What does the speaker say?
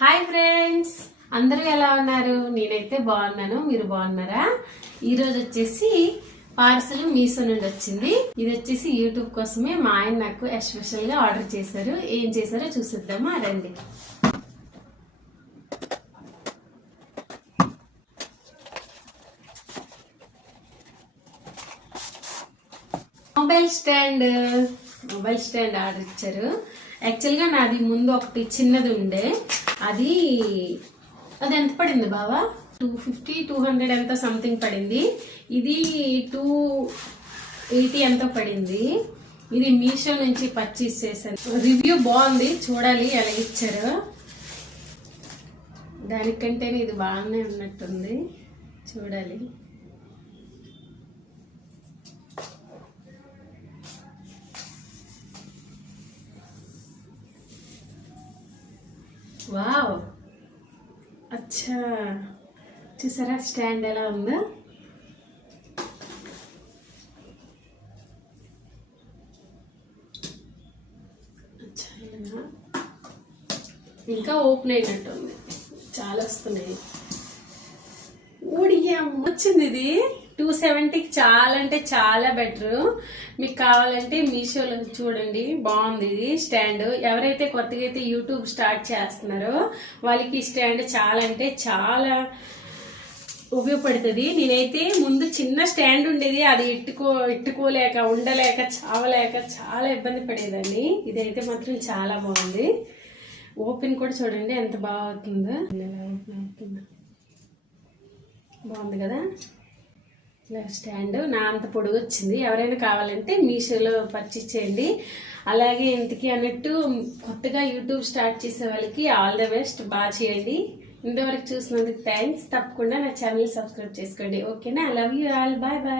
Hi friends, అందరూ ఎలా ఉన్నారు? నేనైతే బాగున్నాను. మీరు బాగున్నారా? ఈరోజు వచ్చేసి పార్సల్ మీషో నుండి వచ్చింది. ఇది వచ్చేసి యూట్యూబ్ కోసమే మా ఆయన నాకు ఎస్పెషల్ గా ఆర్డర్ చేశారు. ఏం చేశారో చూసిద్దామా, రండి. మొబైల్ స్టాండ్ ఆర్డర్ ఇచ్చారు. యాక్చువల్గా నాది ముందు ఒకటి చిన్నది ఉండే, అది ఎంత పడింది బావా? 250 200 ఎంతో సంథింగ్ పడింది. ఇది 280 ఎంతో పడింది. ఇది మీషో నుంచి పర్చేస్ చేశాను. రివ్యూ బాగుంది, చూడాలి ఎలా ఇచ్చారు. దానికంటేనే ఇది బాగానే ఉన్నట్టుంది, చూడాలి. వావ్, అచ్చా, చూసారా స్టాండ్ ఎలా ఉందో? ఇంకా ఓపెన్ అయినట్టుంది, చాలా వస్తున్నాయి. ఊడియం వచ్చింది. ఇది 270కి చాలా అంటే చాలా బెటర్. మీకు కావాలంటే మీషోలో చూడండి, బాగుంది ఇది స్టాండ్. ఎవరైతే కొత్తగా అయితే యూట్యూబ్ స్టార్ట్ చేస్తున్నారో వాళ్ళకి ఈ స్టాండ్ చాలా అంటే చాలా ఉపయోగపడుతుంది. నేనైతే ముందు చిన్న స్టాండ్ ఉండేది, అది ఇట్టుకోలేక ఉండలేక చావలేక చాలా ఇబ్బంది పడేదాన్ని. ఇదైతే మాత్రం చాలా బాగుంది. ఓపెన్ కూడా చూడండి ఎంత బాగా అవుతుందో. బాగుంది కదా స్టాండ్. నా అంత పొడుగు వచ్చింది. ఎవరైనా కావాలంటే మీషోలో పర్చేస్ చేయండి. అలాగే ఇంతకీ అన్నట్టు కొత్తగా యూట్యూబ్ స్టార్ట్ చేసే వాళ్ళకి ఆల్ ద బెస్ట్, బాగా చేయండి. ఇంతవరకు చూసినందుకు థ్యాంక్స్. తప్పకుండా నా ఛానల్ సబ్స్క్రైబ్ చేసుకోండి. ఓకేనా? I love you all. Bye bye.